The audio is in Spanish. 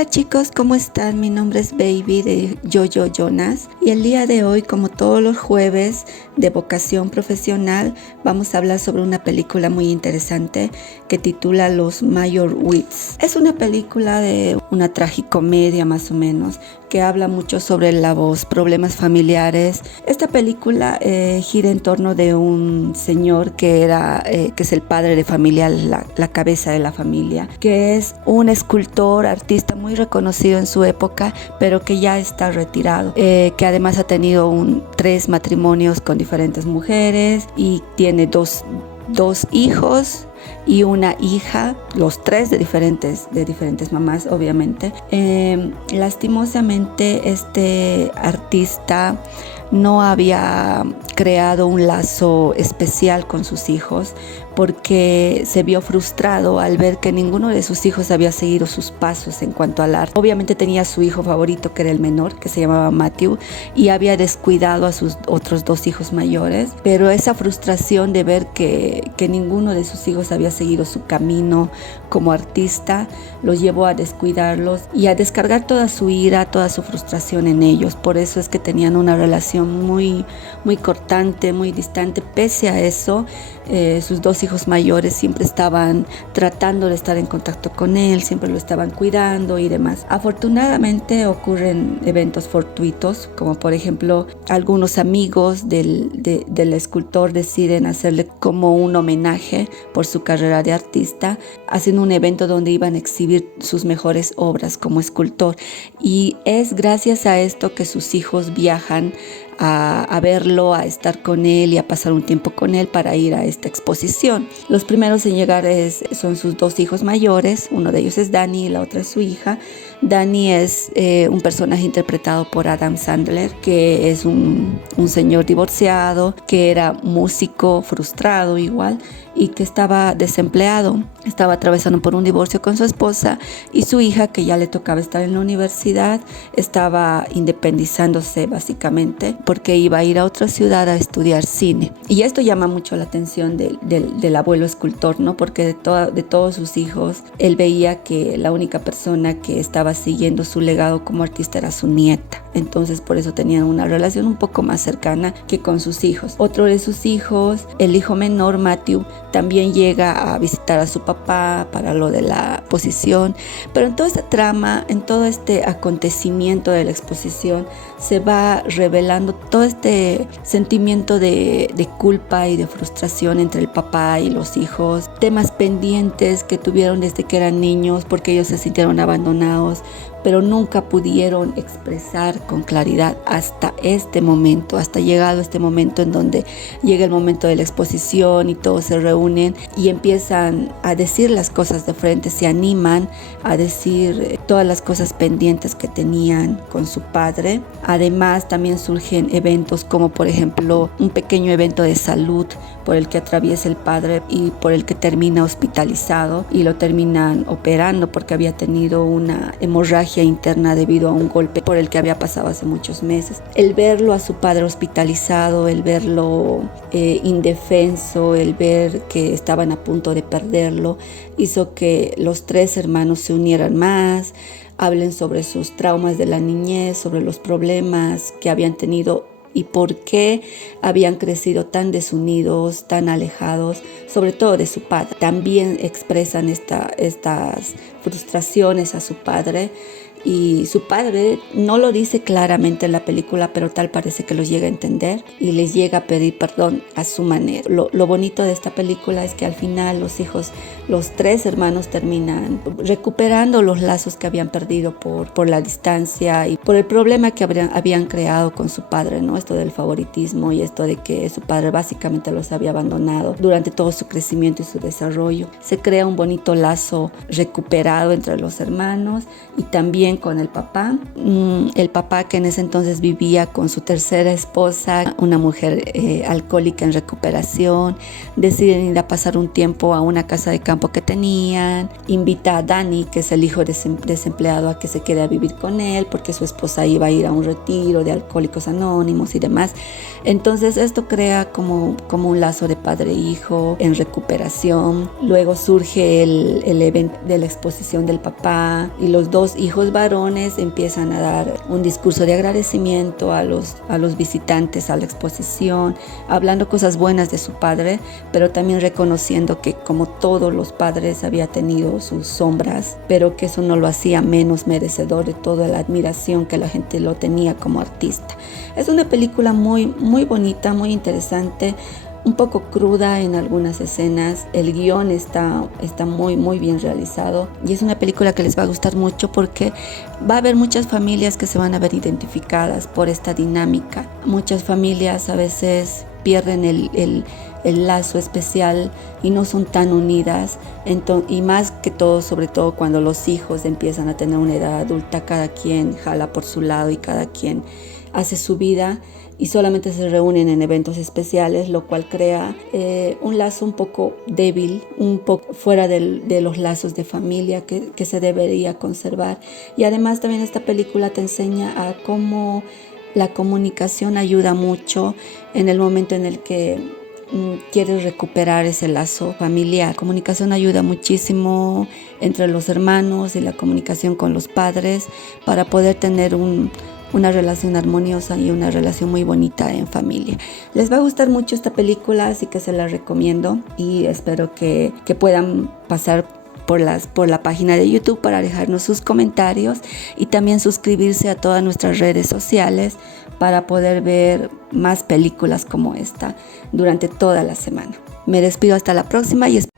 Hola chicos, ¿cómo están? Mi nombre es Baby de Jojo Jonas y el día de hoy, como todos los jueves de vocación profesional, vamos a hablar sobre una película muy interesante que titula Los Meyerowitz. Es una película de una tragicomedia más o menos que habla mucho sobre los problemas familiares. Esta película gira en torno de un señor que es el padre de familia, la cabeza de la familia, que es un escultor, artista muy reconocido en su época, pero que ya está retirado, que además ha tenido 3 matrimonios con diferentes mujeres y tiene dos hijos y una hija, los 3 de diferentes mamás, obviamente. Lastimosamente, este artista no había creado un lazo especial con sus hijos porque se vio frustrado al ver que ninguno de sus hijos había seguido sus pasos en cuanto al arte. Obviamente tenía su hijo favorito, que era el menor, que se llamaba Matthew, y había descuidado a sus otros 2 hijos mayores, pero esa frustración de ver que ninguno de sus hijos había seguido su camino como artista los llevó a descuidarlos y a descargar toda su ira, toda su frustración en ellos. Por eso es que tenían una relación muy cortante, muy distante. Pese a eso, sus 2 hijos mayores siempre estaban tratando de estar en contacto con él, siempre lo estaban cuidando y demás. Afortunadamente ocurren eventos fortuitos, como por ejemplo algunos amigos del escultor deciden hacerle como un homenaje por su carrera de artista. Hacen un evento donde iban a exhibir sus mejores obras como escultor, y es gracias a esto que sus hijos viajan a verlo, a estar con él y a pasar un tiempo con él para ir a esta exposición. Los primeros en llegar son sus 2 hijos mayores, uno de ellos es Danny y la otra es su hija. Danny es un personaje interpretado por Adam Sandler, que es un señor divorciado, que era músico frustrado igual y que estaba desempleado. Estaba atravesando por un divorcio con su esposa, y su hija, que ya le tocaba estar en la universidad, estaba independizándose básicamente porque iba a ir a otra ciudad a estudiar cine. Y esto llama mucho la atención del abuelo escultor, ¿no? Porque de todos sus hijos, él veía que la única persona que estaba siguiendo su legado como artista era su nieta. Entonces por eso tenían una relación un poco más cercana que con sus hijos. Otro de sus hijos, el hijo menor, Matthew, también llega a visitar a su papá para lo de la exposición. Pero en toda esta trama, en todo este acontecimiento de la exposición, se va revelando todo este sentimiento de culpa y de frustración entre el papá y los hijos, temas pendientes que tuvieron desde que eran niños porque ellos se sintieron abandonados, pero nunca pudieron expresar con claridad hasta este momento, hasta llegado este momento en donde llega el momento de la exposición y todos se reúnen y empiezan a decir las cosas de frente, se animan a decir todas las cosas pendientes que tenían con su padre. Además, también surgen eventos como por ejemplo un pequeño evento de salud por el que atraviesa el padre y por el que termina hospitalizado y lo terminan operando porque había tenido una hemorragia interna debido a un golpe por el que había pasado hace muchos meses. El verlo a su padre hospitalizado, el verlo indefenso, el ver que estaban a punto de perderlo, hizo que los 3 hermanos se unieran más, hablen sobre sus traumas de la niñez, sobre los problemas que habían tenido y por qué habían crecido tan desunidos, tan alejados, sobre todo de su padre. También expresan estas frustraciones a su padre, y su padre no lo dice claramente en la película, pero tal parece que los llega a entender y les llega a pedir perdón a su manera. Lo bonito de esta película es que al final los 3 hermanos terminan recuperando los lazos que habían perdido por la distancia y por el problema que habían creado con su padre, ¿no? Esto del favoritismo y esto de que su padre básicamente los había abandonado durante todo su crecimiento y su desarrollo. Se crea un bonito lazo recuperado entre los hermanos, y también bien con el papá. El papá, que en ese entonces vivía con su tercera esposa, una mujer alcohólica en recuperación, deciden ir a pasar un tiempo a una casa de campo que tenían. Invita a Danny, que es el hijo desempleado, a que se quede a vivir con él porque su esposa iba a ir a un retiro de Alcohólicos Anónimos y demás. Entonces esto crea como un lazo de padre-hijo en recuperación. Luego surge el evento de la exposición del papá, y los dos hijos varones empiezan a dar un discurso de agradecimiento a los visitantes a la exposición, hablando cosas buenas de su padre, pero también reconociendo que, como todos los padres, había tenido sus sombras, pero que eso no lo hacía menos merecedor de toda la admiración que la gente lo tenía como artista. Es una película muy, muy bonita, muy interesante, un poco cruda en algunas escenas. El guión está muy, muy bien realizado, y es una película que les va a gustar mucho porque va a haber muchas familias que se van a ver identificadas por esta dinámica. Muchas familias a veces pierden el lazo especial y no son tan unidas, y más que todo, sobre todo cuando los hijos empiezan a tener una edad adulta, cada quien jala por su lado y cada quien hace su vida y solamente se reúnen en eventos especiales, lo cual crea un lazo un poco débil, un poco fuera de los lazos de familia que se debería conservar. Y además también esta película te enseña a cómo la comunicación ayuda mucho en el momento en el que quieres recuperar ese lazo familiar. La comunicación ayuda muchísimo entre los hermanos y la comunicación con los padres para poder tener una relación armoniosa y una relación muy bonita en familia. Les va a gustar mucho esta película, así que se la recomiendo, y espero que puedan pasar por la página de YouTube para dejarnos sus comentarios y también suscribirse a todas nuestras redes sociales para poder ver más películas como esta durante toda la semana. Me despido hasta la próxima y espero